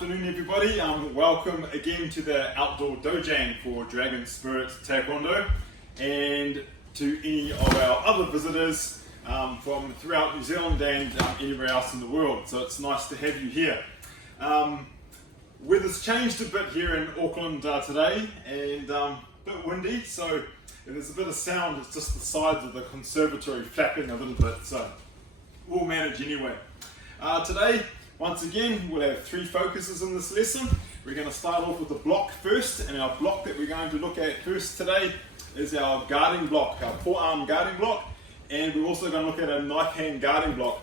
afternoon, everybody. Welcome again to the outdoor dojang for Dragon Spirit Taekwondo, and to any of our other visitors from throughout New Zealand and anywhere else in the world. So it's nice to have you here. Weather's changed a bit here in Auckland today, and a bit windy, so if there's a bit of sound, it's just the sides of the conservatory flapping a little bit, so we'll manage anyway. Today, once again, we'll have three focuses in this lesson. We're going to start off with the block first, and our block that we're going to look at first today is our guarding block, our forearm guarding block, and we're also going to look at a knife hand guarding block.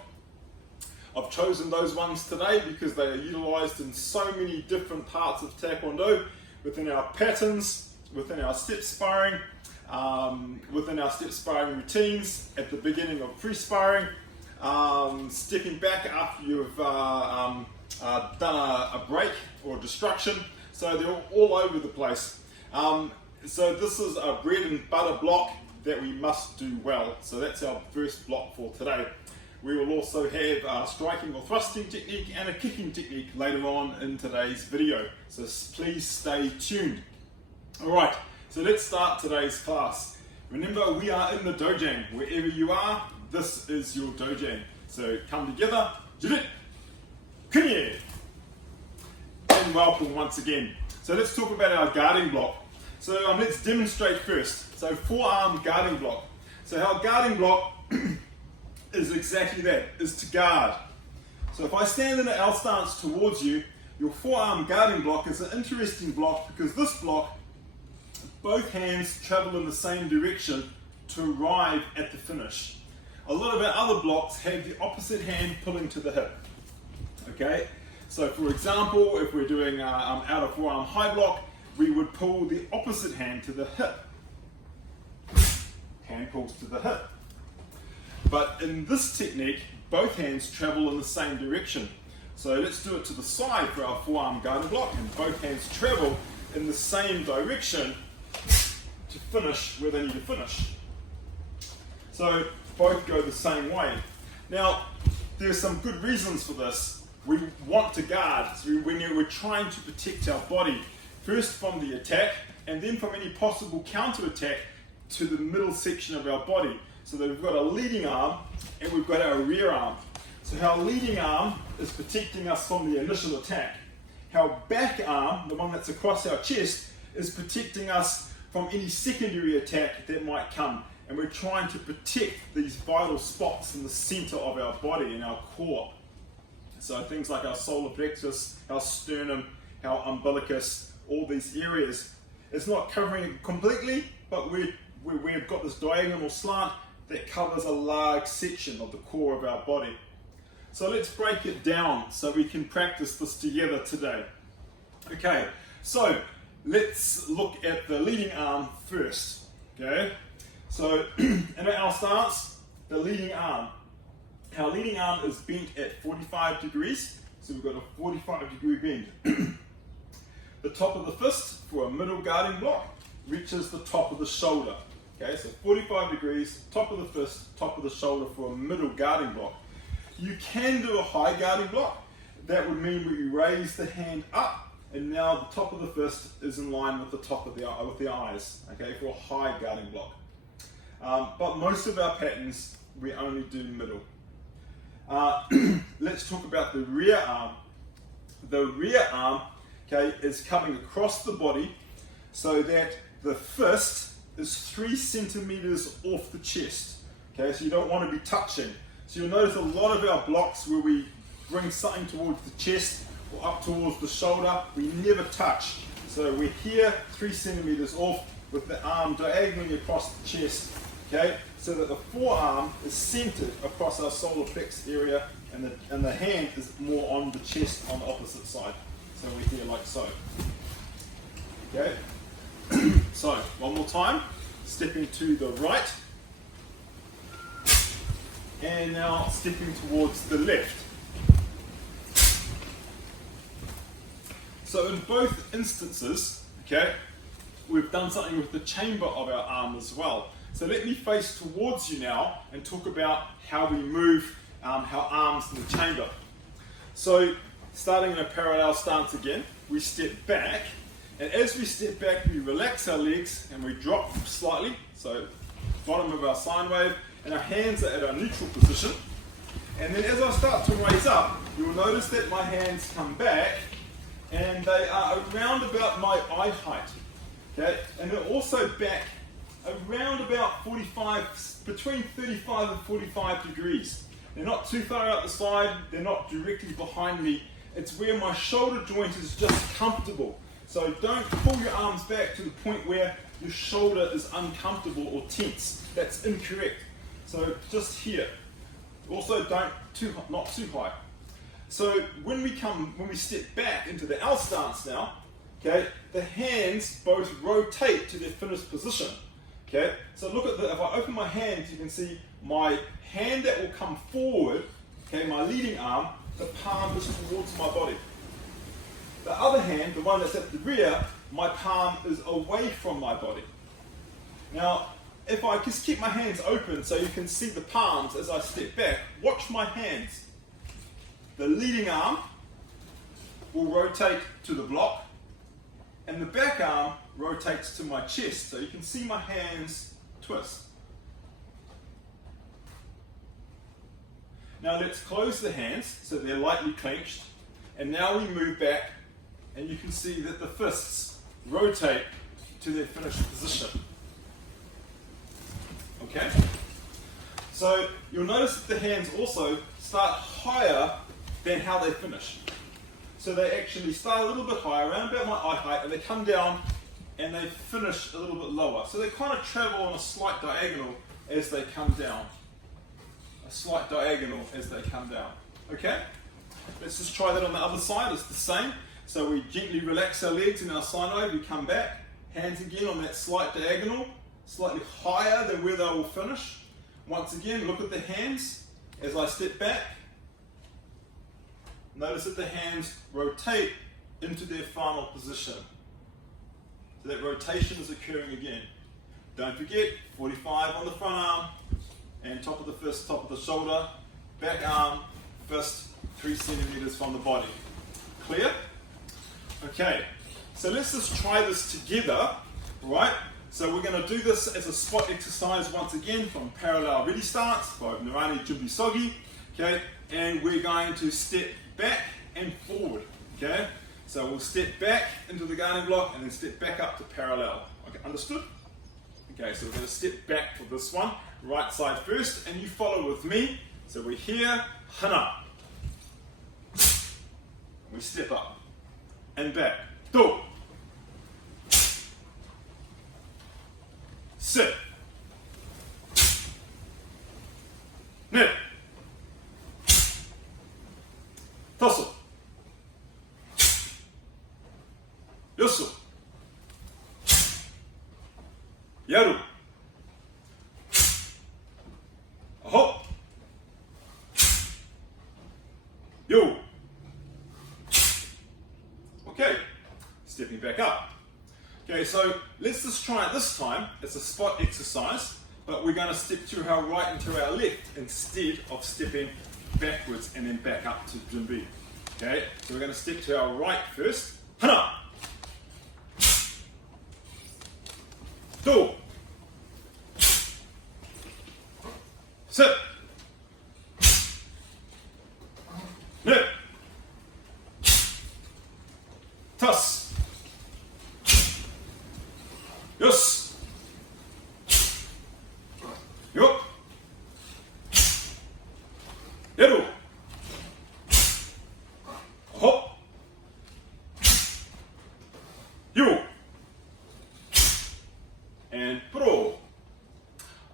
I've chosen those ones today because they are utilised in so many different parts of Taekwondo, within our patterns, within our step sparring, routines, at the beginning of free sparring, stepping back after you've done a break or a distraction. So they're all over the place. So this is a bread and butter block that we must do well. So that's our first block for today. We will also have a striking or thrusting technique and a kicking technique later on in today's video. So please stay tuned. Alright, so let's start today's class. Remember, we are in the dojang. Wherever you are, this is your dojang. So come together, and welcome once again. So let's talk about our guarding block. So let's demonstrate first. So forearm guarding block. So our guarding block is exactly that, is to guard. So if I stand in an L stance towards you, your forearm guarding block is an interesting block because this block, both hands travel in the same direction to arrive at the finish. A lot of our other blocks have the opposite hand pulling to the hip. Okay, so for example, if we're doing outer forearm high block, we would pull the opposite hand to the hip. Hand pulls to the hip. But in this technique, both hands travel in the same direction. So let's do it to the side for our forearm guarding block, and both hands travel in the same direction to finish where they need to finish. So both go the same way. Now, there's some good reasons for this. We want to guard, so we're trying to protect our body, first from the attack, and then from any possible counter-attack to the middle section of our body. So that we've got a leading arm, and we've got our rear arm. So our leading arm is protecting us from the initial attack. Our back arm, the one that's across our chest, is protecting us from any secondary attack that might come. And we're trying to protect these vital spots in the center of our body and our core. So things like our solar plexus, our sternum, our umbilicus, all these areas. It's not covering it completely, but we've got this diagonal slant that covers a large section of the core of our body. So let's break it down so we can practice this together today. Okay, so let's look at the leading arm first. Okay. So in our stance, the leading arm. Our leading arm is bent at 45 degrees, so we've got a 45-degree bend. The top of the fist for a middle guarding block reaches the top of the shoulder. Okay, so 45 degrees, top of the fist, top of the shoulder for a middle guarding block. You can do a high guarding block. That would mean we raise the hand up, and now the top of the fist is in line with the top of the eyes. Okay, for a high guarding block. But most of our patterns, we only do middle. Let's talk about the rear arm. The rear arm, okay, is coming across the body so that the fist is 3 centimeters off the chest. Okay, so you don't want to be touching. So you'll notice a lot of our blocks where we bring something towards the chest or up towards the shoulder, we never touch. So we're here 3 centimeters off with the arm diagonally across the chest. Okay, so that the forearm is centered across our solar plexus area, and the hand is more on the chest on the opposite side. So we're here like so. Okay, so one more time, stepping to the right, and now stepping towards the left. So in both instances, okay, we've done something with the chamber of our arm as well. So let me face towards you now and talk about how we move our arms in the chamber. So starting in a parallel stance again, we step back, and as we step back, we relax our legs and we drop slightly, so bottom of our sine wave, and our hands are at our neutral position. And then as I start to raise up, you'll notice that my hands come back and they are around about my eye height. Okay? And they're also back around about 45, between 35 and 45 degrees. They're not too far out the side, they're not directly behind me. It's where my shoulder joint is just comfortable. So don't pull your arms back to the point where your shoulder is uncomfortable or tense. That's incorrect. So just here. Also not too high. So when we step back into the L stance now, okay, the hands both rotate to their finished position. Okay, so look at if I open my hands, you can see my hand that will come forward, okay, my leading arm, the palm is towards my body. The other hand, the one that's at the rear, my palm is away from my body. Now, if I just keep my hands open so you can see the palms as I step back, watch my hands. The leading arm will rotate to the block, and the back arm rotates to my chest, so you can see my hands twist. Now let's close the hands so they're lightly clenched, and now we move back, and you can see that the fists rotate to their finished position. Okay? So you'll notice that the hands also start higher than how they finish. So they actually start a little bit higher, around about my eye height, and they come down and they finish a little bit lower. So they kind of travel on a slight diagonal as they come down. A slight diagonal as they come down. Okay? Let's just try that on the other side. It's the same. So we gently relax our legs in our sine wave, we come back, hands again on that slight diagonal, slightly higher than where they will finish. Once again, look at the hands as I step back. Notice that the hands rotate into their final position. So that rotation is occurring again. Don't forget, 45 on the front arm, and top of the fist, top of the shoulder, back arm, fist 3 centimeters from the body. Clear? Okay, so let's just try this together, right? So we're going to do this as a spot exercise once again from parallel ready stance by Narani Jumbi Sogi, okay? And we're going to step back and forward, okay? So we'll step back into the guarding block and then step back up to parallel. Okay, understood? Okay, so we're going to step back for this one, right side first, and you follow with me. So we're here, hana. We step up and back. Do. Sit. Nip. Tussle. Yosu. Yaru. Aho. Yo. Okay, stepping back up. Okay, so let's just try it this time. It's a spot exercise, but we're going to step to our right and to our left instead of stepping backwards and then back up to Jumbi. Okay, so we're going to step to our right first. Hana. Do. Sit. Nip. Tuss. Yos. Yo. Yeru. Ho. You. And pro.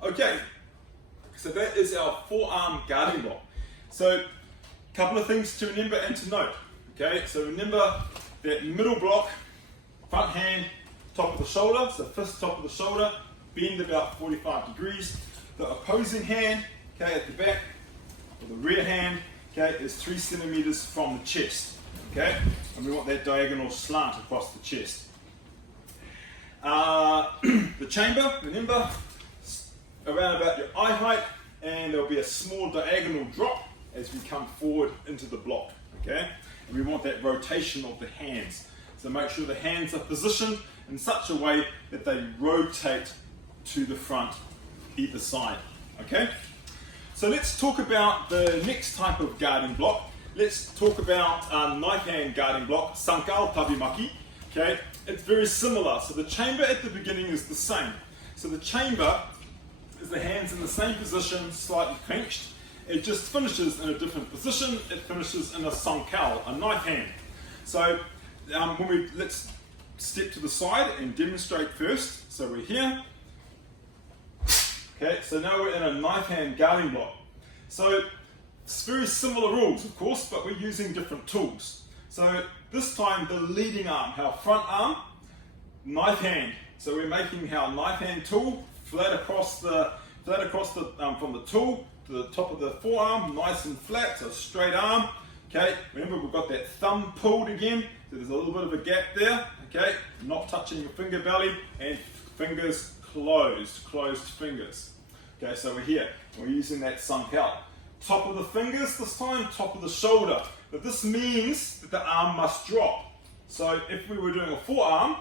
Okay, so that is our forearm guarding block. So a couple of things to remember and to note. Okay, so remember that middle block, front hand, top of the shoulder, so fist top of the shoulder, bend about 45 degrees. The opposing hand, okay, at the back, or the rear hand, okay, is 3 centimeters from the chest. Okay, and we want that diagonal slant across the chest. The chamber, remember, around about your eye height, and there'll be a small diagonal drop as we come forward into the block. Okay, and we want that rotation of the hands. So make sure the hands are positioned in such a way that they rotate to the front either side. Okay? So let's talk about the next type of guarding block. Let's talk about knife hand guarding block, sankal tabimaki. Okay? It's very similar. So the chamber at the beginning is the same. So the chamber is the hands in the same position, slightly clenched. It just finishes in a different position. It finishes in a sankal, a knife hand. So let's step to the side and demonstrate first. So we're here. Okay, so now we're in a knife hand guarding block. So it's very similar rules, of course, but we're using different tools. So this time the leading arm, our front arm, knife hand. So we're making our knife hand tool flat across from the tool to the top of the forearm, nice and flat, so straight arm. Okay, remember we've got that thumb pulled again, so there's a little bit of a gap there. Okay, not touching your finger belly, and fingers closed fingers. Okay, so we're here, we're using that sankal. Top of the fingers this time, top of the shoulder. But this means that the arm must drop. So if we were doing a forearm,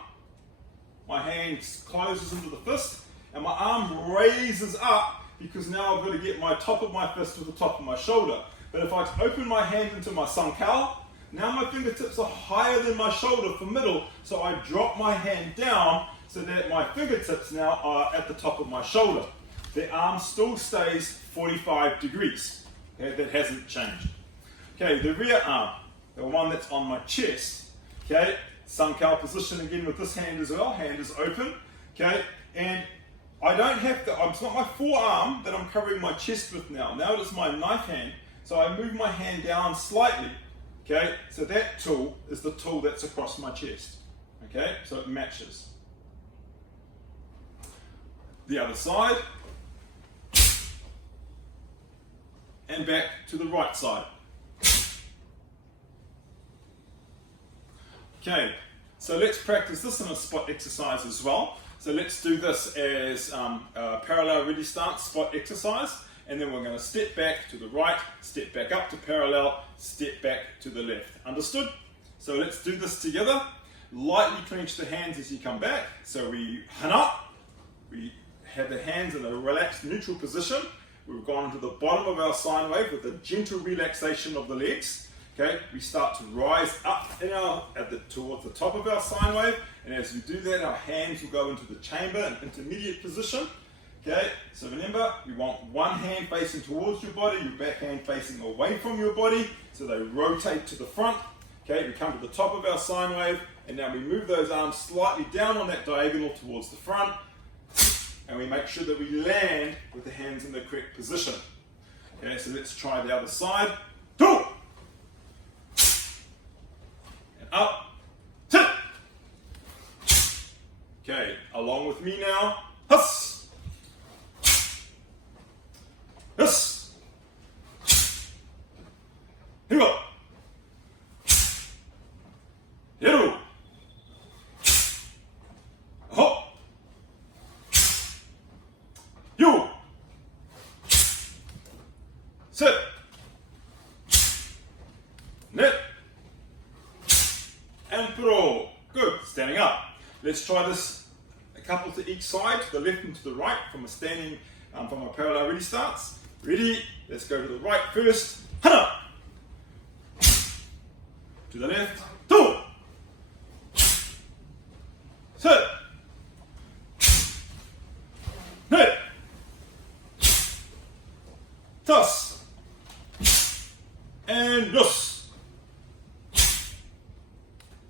my hand closes into the fist, and my arm raises up because now I've got to get my top of my fist to the top of my shoulder. But if I open my hand into my sankal, now my fingertips are higher than my shoulder for middle, so I drop my hand down so that my fingertips now are at the top of my shoulder. The arm still stays 45 degrees. Okay, that hasn't changed. Okay, the rear arm, the one that's on my chest. Okay, sankal position again with this hand as well. Hand is open. Okay, and I don't have to, it's not my forearm that I'm covering my chest with now. Now it is my knife hand. So I move my hand down slightly. Okay, so that tool is the tool that's across my chest. Okay, so it matches. The other side. And back to the right side. Okay, so let's practice this in a spot exercise as well. So let's do this as a parallel ready stance spot exercise, and then we're going to step back to the right, step back up to parallel, step back to the left. Understood? So let's do this together. Lightly clench the hands as you come back. So we hana, we have the hands in a relaxed neutral position. We've gone to the bottom of our sine wave with a gentle relaxation of the legs. Okay, we start to rise up towards the top of our sine wave, and as we do that, our hands will go into the chamber, an intermediate position. Okay, so remember, we want one hand facing towards your body, your back hand facing away from your body, so they rotate to the front. Okay, we come to the top of our sine wave, and now we move those arms slightly down on that diagonal towards the front, and we make sure that we land with the hands in the correct position. Okay, so let's try the other side. 2, and up, 10. Okay, along with me now. Hus, hus, here we go. Hiru, ho, you, sit, net, and throw. Good, standing up. Let's try this a couple to each side, to the left and to the right, from a parallel ready stance. Ready, let's go to the right first. Hana. To the left, 2. Sit. Net. Toss. And loose.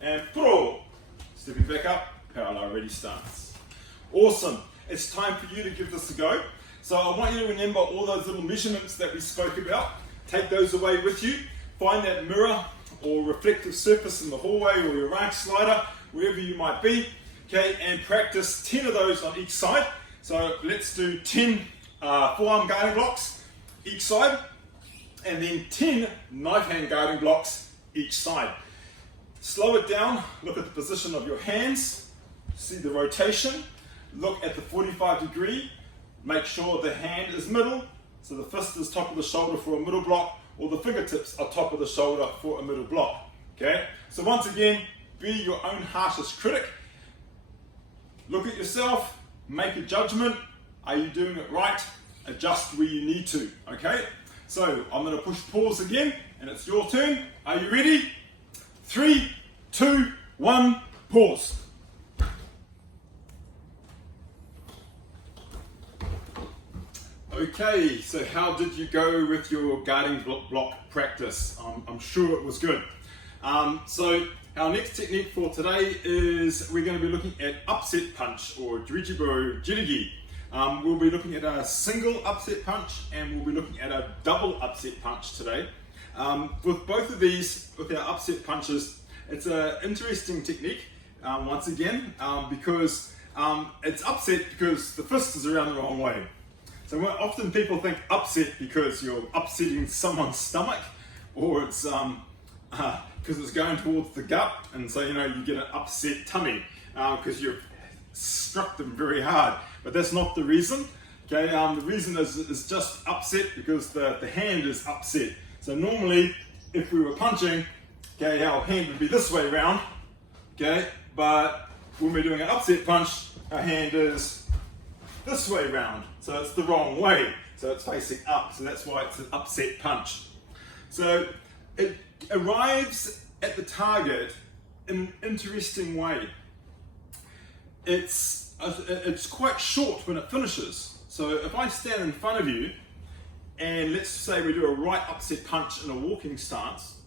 And throw. Stepping back up, parallel ready stance. Awesome. It's time for you to give this a go. So I want you to remember all those little measurements that we spoke about. Take those away with you. Find that mirror or reflective surface in the hallway or your ranch slider, wherever you might be. Okay, and practice 10 of those on each side. So let's do 10 forearm guarding blocks each side, and then 10 knife hand guarding blocks each side. Slow it down, look at the position of your hands, see the rotation, look at the 45 degree, make sure the hand is middle, so the fist is top of the shoulder for a middle block, or the fingertips are top of the shoulder for a middle block. Okay, so once again, be your own harshest critic. Look at yourself, make a judgment. Are you doing it right? Adjust where you need to, okay? So I'm going to push pause again, and it's your turn. Are you ready? 3, 2, 1, pause. Okay, so how did you go with your guarding block practice? I'm sure it was good. So our next technique for today is we're going to be looking at upset punch, or dirigibo jirigi. We'll be looking at a single upset punch, and we'll be looking at a double upset punch today. With both of these, with our upset punches, it's an interesting technique, once again, because it's upset because the fist is around the wrong way. So often people think upset because you're upsetting someone's stomach, or it's because it's going towards the gut, and so you get an upset tummy because you've struck them very hard. But that's not the reason. Okay, the reason is just upset because the hand is upset. So normally, if we were punching, okay, our hand would be this way around. Okay, but when we're doing an upset punch, our hand is this way around. So it's the wrong way. So it's facing up. So that's why it's an upset punch. So it arrives at the target in an interesting way. It's quite short when it finishes. So if I stand in front of you, and let's say we do a right upset punch in a walking stance,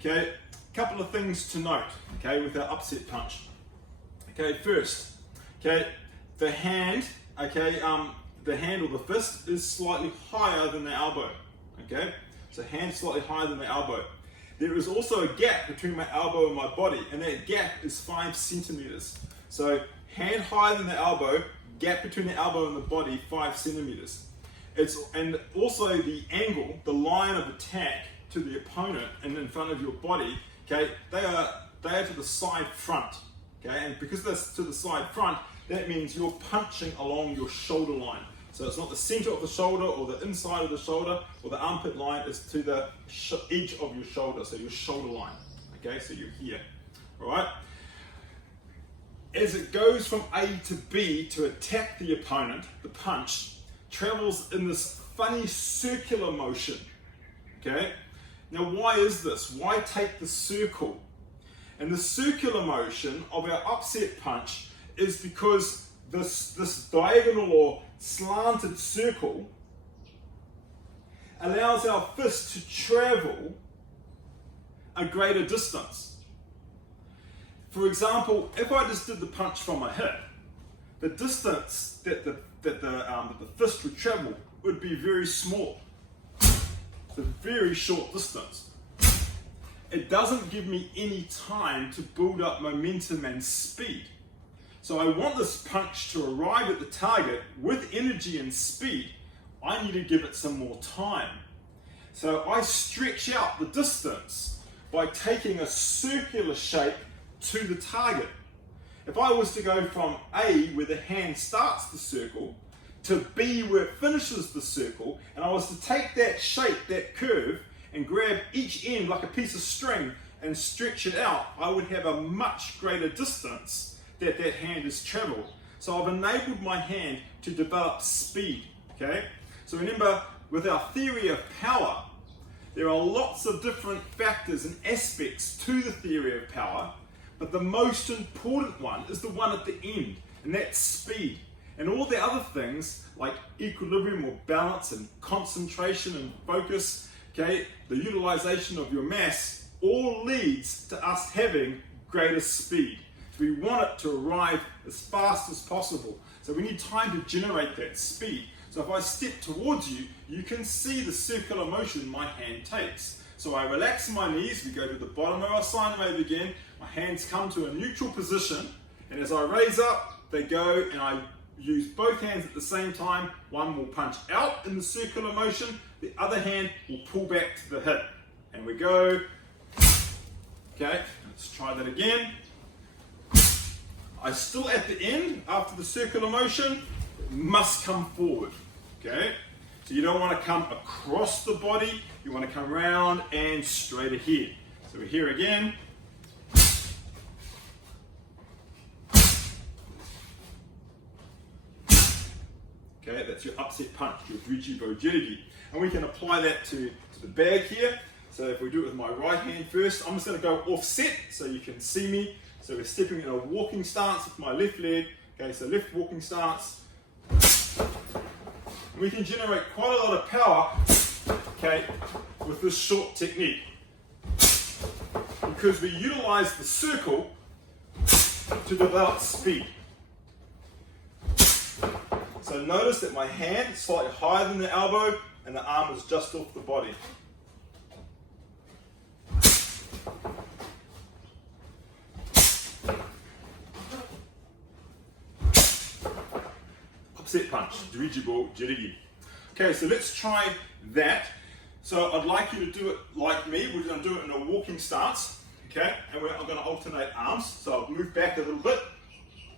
okay, a couple of things to note, okay, with our upset punch. Okay, first, okay, the hand, okay, the hand or the fist is slightly higher than the elbow, okay, so hand slightly higher than the elbow. There is also a gap between my elbow and my body, and that gap is 5 centimeters. So hand higher than the elbow, gap between the elbow and the body, 5 centimeters. And also the angle, the line of attack to the opponent and in front of your body, okay, they are to the side front, okay, and because that's to the side front, that means you're punching along your shoulder line. So it's not the center of the shoulder or the inside of the shoulder or the armpit line, it's to the edge of your shoulder, so your shoulder line, okay, so you're here, all right? As it goes from A to B to attack the opponent, the punch travels in this funny circular motion, okay? Now why is this? Why take the circle? And the circular motion of our upset punch is because this diagonal or slanted circle allows our fist to travel a greater distance. For example, if I just did the punch from my hip, the distance that the fist would travel would be very small. It's a very short distance. It doesn't give me any time to build up momentum and speed. So I want this punch to arrive at the target with energy and speed. I need to give it some more time. So I stretch out the distance by taking a circular shape to the target. If I was to go from A, where the hand starts the circle, to B, where it finishes the circle, and I was to take that shape, that curve, and grab each end like a piece of string and stretch it out, I would have a much greater distance that hand has traveled. So I've enabled my hand to develop speed, okay? So remember, with our theory of power, there are lots of different factors and aspects to the theory of power, but the most important one is the one at the end, and that's speed. And all the other things like equilibrium or balance and concentration and focus, okay, the utilization of your mass, all leads to us having greater speed. So we want it to arrive as fast as possible. So we need time to generate that speed. So if I step towards you, you can see the circular motion my hand takes. So I relax my knees, we go to the bottom of our sine wave again, my hands come to a neutral position, and as I raise up, they go, and I use both hands at the same time. One will punch out in the circular motion, the other hand will pull back to the hip. And we go, okay, let's try that again. I still at the end, after the circular motion, must come forward, okay? So you don't want to come across the body, you want to come round and straight ahead. So we're here again, Okay, that's your upset punch, your Drijibo Jirigi. And we can apply that to the bag here. So if we do it with my right hand first, I'm just going to go offset so you can see me. So we're stepping in a walking stance with my left leg. Okay, so left walking stance. We can generate quite a lot of power, okay, with this short technique. Because we utilize the circle to develop speed. So notice that my hand is slightly higher than the elbow and the arm is just off the body. Upset punch, Drijibo Jirigi. Okay, so let's try that. So I'd like you to do it like me. We're going to do it in a walking stance. Okay, and I'm going to alternate arms. So I'll move back a little bit.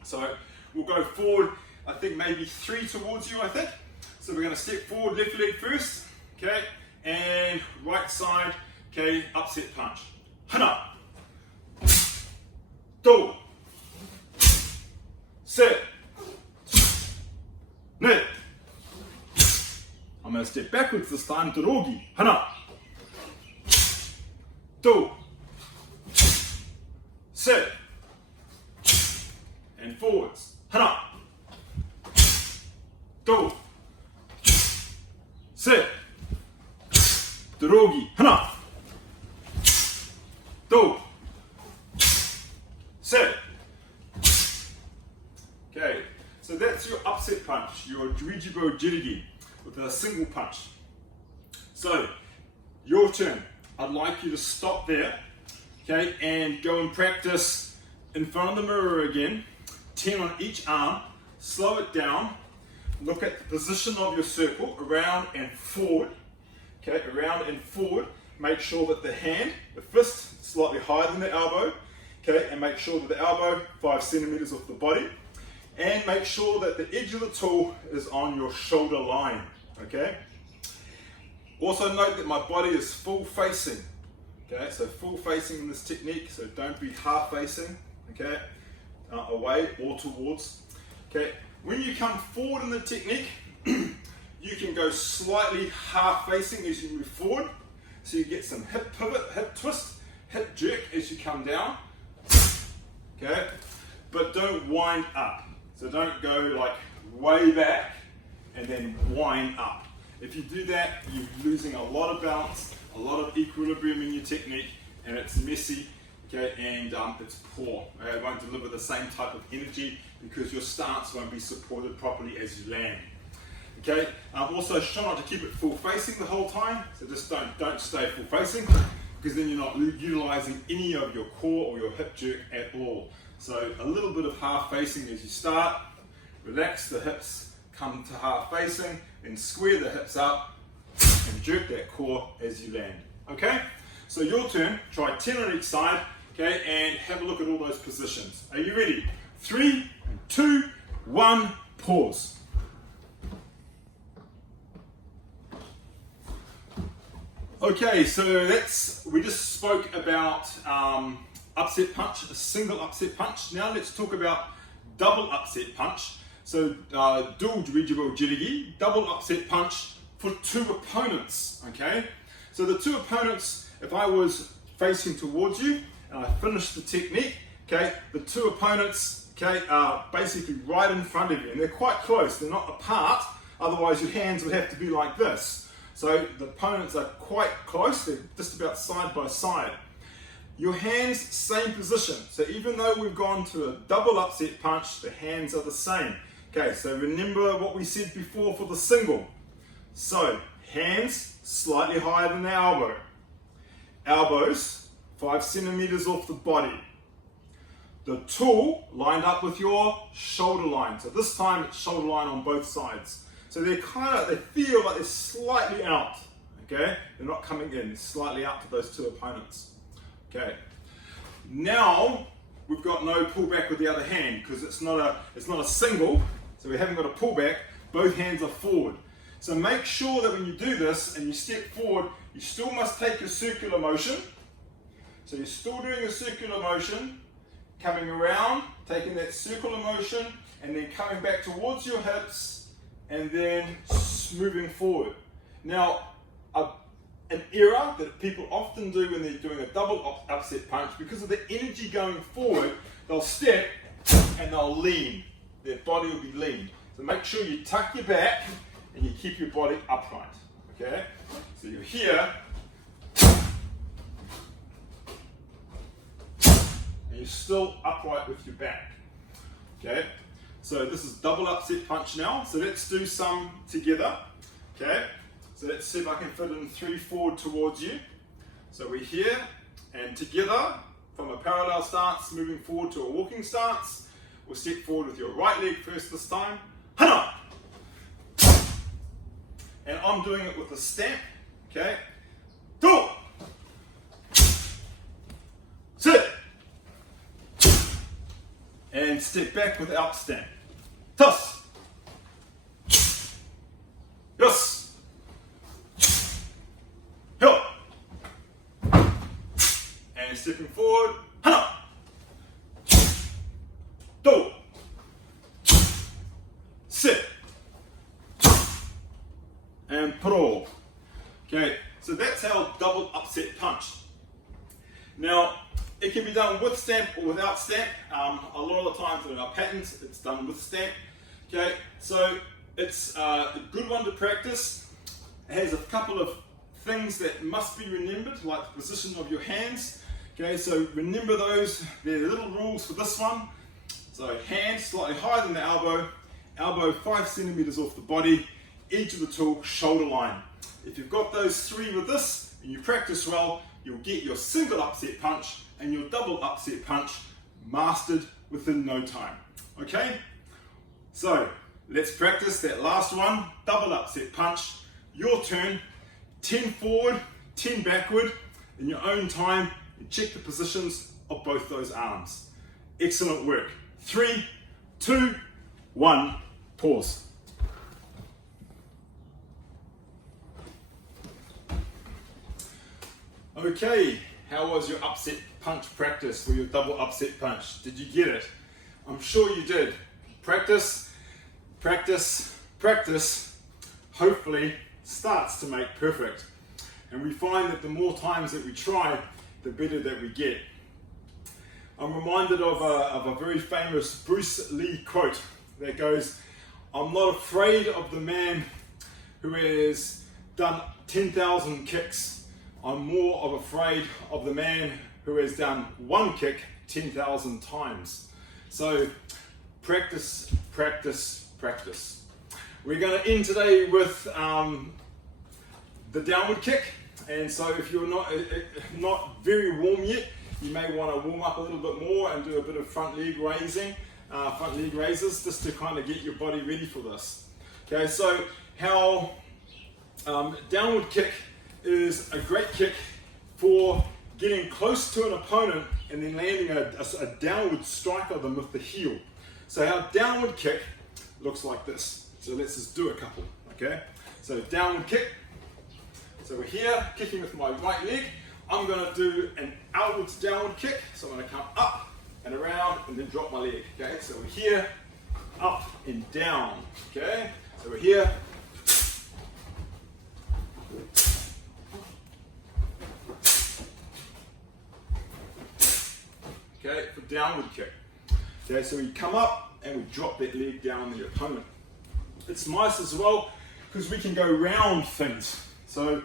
So we'll go forward, I think maybe 3 towards you, I think. So we're going to step forward, left leg first. Okay, and right side, okay, upset punch. Hana. Do. Set. Ne. I'm going to step backwards this time to Rogi. Hana. Do. Set. And forwards. Hana. Do. Set. Drogi. Hana. Do. Set. Okay, so that's your upset punch, your Drijibo Jirigi with a single punch. So, your turn. I'd like you to stop there, okay, and go and practice in front of the mirror again, 10 on each arm, slow it down, look at the position of your circle, around and forward, okay, around and forward, make sure that the hand, the fist, slightly higher than the elbow, okay, and make sure that the elbow 5 centimeters off the body, and make sure that the edge of the tool is on your shoulder line, okay. Also note that my body is full facing, okay, so full facing in this technique, so don't be half facing, okay, away or towards, okay. When you come forward in the technique, you can go slightly half facing as you move forward, so you get some hip pivot, hip twist, hip jerk as you come down, okay, but don't wind up. So don't go like way back and then wind up. If you do that, you're losing a lot of balance, a lot of equilibrium in your technique, and it's messy, okay, and it's poor. It won't deliver the same type of energy because your stance won't be supported properly as you land. Okay. Also try not to keep it full facing the whole time. So just don't stay full facing because then you're not utilizing any of your core or your hip jerk at all. So a little bit of half facing as you start, relax the hips, come to half facing, and square the hips up and jerk that core as you land. Okay, so your turn, try 10 on each side, okay, and have a look at all those positions. Are you ready? 3, 2, 1, pause. Okay, so we just spoke about upset punch, a single upset punch. Now let's talk about double upset punch. So dual Drijibo Jirigi, double upset punch for 2 opponents, okay? So the 2 opponents, if I was facing towards you and I finished the technique, okay, the 2 opponents, okay, are basically right in front of you and they're quite close, they're not apart, otherwise your hands would have to be like this. So the opponents are quite close, they're just about side by side. Your hands, same position. So even though we've gone to a double upset punch, the hands are the same. Okay, so remember what we said before for the single. So hands slightly higher than the elbow. Elbows 5 centimeters off the body. The tool lined up with your shoulder line. So this time it's shoulder line on both sides. So they feel like they're slightly out. Okay, they're not coming in, they're slightly out to those 2 opponents. Okay, now we've got no pullback with the other hand because it's not a single, so we haven't got a pullback. Both hands are forward. So make sure that when you do this and you step forward, you still must take your circular motion. So you're still doing a circular motion, coming around, taking that circular motion, and then coming back towards your hips, and then moving forward. Now, an error that people often do when they're doing a double upset punch, because of the energy going forward, they'll step and they'll lean. Their body will be lean. So make sure you tuck your back and you keep your body upright. Okay? So you're here, and you're still upright with your back. Okay? So this is double upset punch now. So let's do some together. Okay? So let's see if I can fit in 3 forward towards you. So we're here, and together, from a parallel stance, moving forward to a walking stance. We'll step forward with your right leg first this time. Hana! And I'm doing it with a stamp. Okay? Go! Sit! And step back without stamp. Toss! Yes! Hill! And stepping forward. Hana! Do! Sit! And pro. Okay, so that's our double upset punch. Now, it can be done with stamp or without stamp. A lot of the times in our patterns, it's done with stamp. Okay, so it's a good one to practice. It has a couple of things that must be remembered, like the position of your hands. Okay, so remember those. There are little rules for this one. So hand slightly higher than the elbow 5 centimeters off the body, edge of the tool, shoulder line. If you've got those 3 with this and you practice well, you'll get your single upset punch and your double upset punch mastered within no time. Okay? So let's practice that last one, double upset punch. Your turn, 10 forward, 10 backward, in your own time, and check the positions of both those arms. Excellent work. 3, 2, 1, pause. Okay, how was your upset punch practice, or your double upset punch? Did you get it? I'm sure you did. Practice, practice, practice, hopefully starts to make perfect. And we find that the more times that we try, the better that we get. I'm reminded of a very famous Bruce Lee quote that goes, "I'm not afraid of the man who has done 10,000 kicks. I'm more afraid of the man who has done 1 kick 10,000 times." So practice, practice, practice. We're going to end today with the downward kick. And so if you're not very warm yet, you may want to warm up a little bit more and do a bit of front leg raises, just to kind of get your body ready for this. Okay, so how downward kick is a great kick for getting close to an opponent and then landing a downward strike of them with the heel. So our downward kick looks like this. So let's just do a couple, okay? So downward kick. So we're here, kicking with my right leg. I'm going to do an outwards downward kick. So I'm going to come up and around and then drop my leg, okay? So we're here, up and down, okay? So we're here. Okay, for downward kick. Okay, so we come up and we drop that leg down on the opponent. It's nice as well because we can go round things. So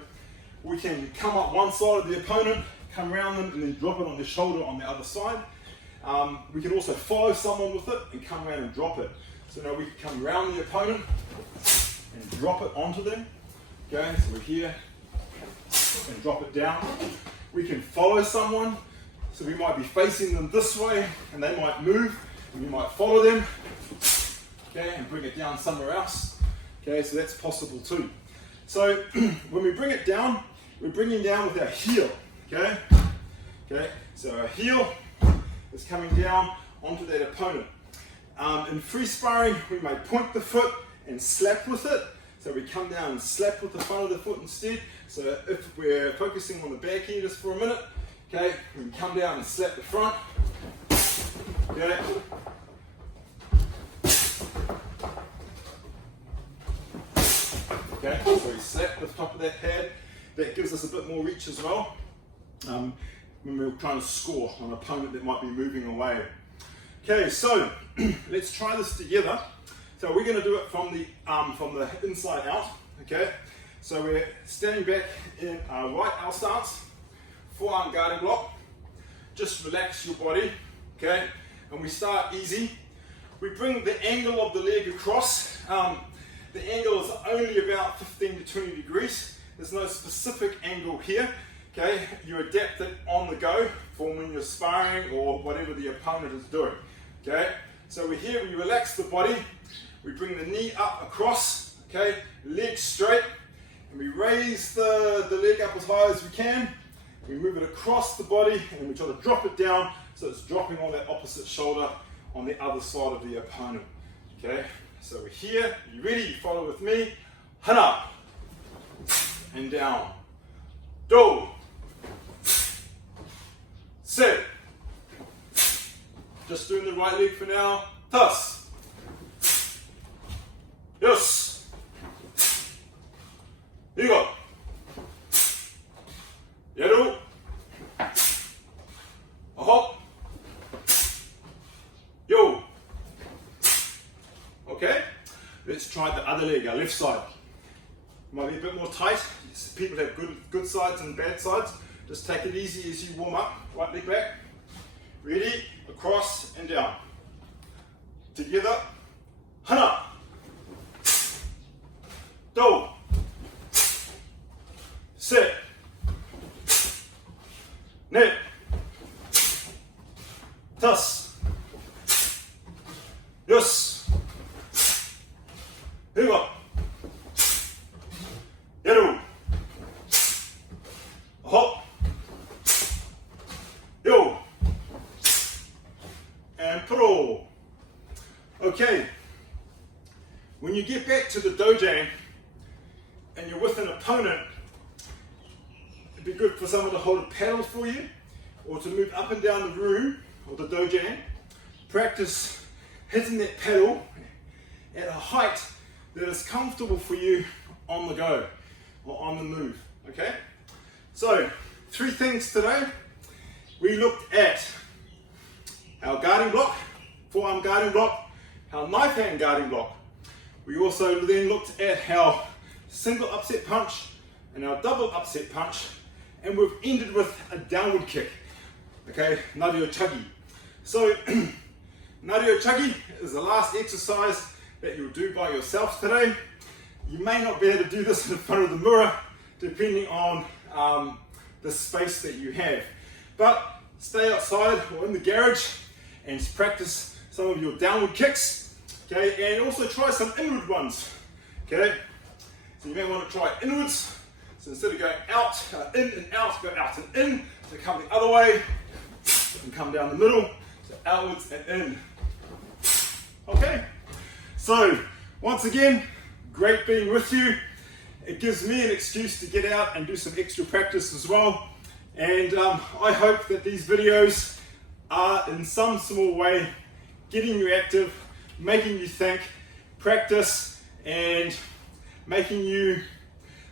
we can come up one side of the opponent, come around them and then drop it on the shoulder on the other side. We can also follow someone with it and come around and drop it. So now we can come around the opponent and drop it onto them. Okay, so we're here and drop it down. We can follow someone. So we might be facing them this way and they might move and we might follow them, okay, and bring it down somewhere else. Okay, so that's possible too. So when we bring it down, we're bringing down with our heel, okay? Okay, so our heel is coming down onto that opponent. In free sparring, we may point the foot and slap with it. So we come down and slap with the front of the foot instead. So if we're focusing on the back end just for a minute, okay, we can come down and slap the front. Okay. Okay, so we slap the top of that pad. That gives us a bit more reach as well when we're trying to score on an opponent that might be moving away. Okay, so let's try this together. So we're going to do it from the inside out. Okay, so we're standing back in our right L stance, forearm guarding block. Just relax your body. Okay, and we start easy. We bring the angle of the leg across. The angle is only about 15 to 20 degrees. There's no specific angle here. Okay, you adapt it on the go for when you're sparring or whatever the opponent is doing. Okay, so we're here, we relax the body, we bring the knee up across, okay, leg straight, and we raise the leg up as high as we can. We move it across the body and we try to drop it down so it's dropping on that opposite shoulder on the other side of the opponent. Okay, so we're here, you ready? You follow with me. Hana, and down. Do, sit. Just doing the right leg for now. Tas. Yes. Igo. Yaru. Hop. Yo. Okay. Let's try the other leg, our left side. Might be a bit more tight. People have good sides and bad sides. Just take it easy as you warm up. Right leg back. Ready? Across and down. Together. Hana. Do. Sit. Net. Tas. Yes. Higa. Yaru. Hop. Yo. And pro. Okay. When you get back to the dojo and you're with an opponent, it'd be good for someone to hold a paddle for you or to move up and down the room or the dojo. Practice hitting that paddle at a height that is comfortable for you on the go or on the move. Okay? So, 3 things today. We looked at our guarding block, forearm guarding block, our knife hand guarding block. We also then looked at our single upset punch and our double upset punch, and we've ended with a downward kick. Okay, Nario Chagi. So, Nario Chagi is the last exercise that you'll do by yourself today. You may not be able to do this in front of the mirror, depending on the space that you have. But stay outside or in the garage and practice some of your downward kicks. Okay, and also try some inward ones. Okay, so you may want to try inwards. So instead of going out, in and out, go out and in. So come the other way and come down the middle. So outwards and in. Okay, so once again, great being with you. It gives me an excuse to get out and do some extra practice as well. And I hope that these videos are in some small way getting you active, making you think, practice, and making you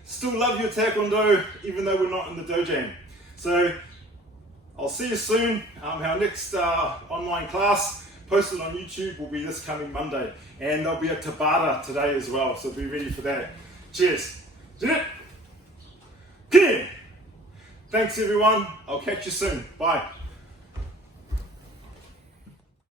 still love your taekwondo even though we're not in the dojo. So I'll see you soon. Our next online class posted on YouTube will be this coming Monday, and there'll be a Tabata today as well, so be ready for that. Cheers. Thanks everyone. I'll catch you soon. Bye.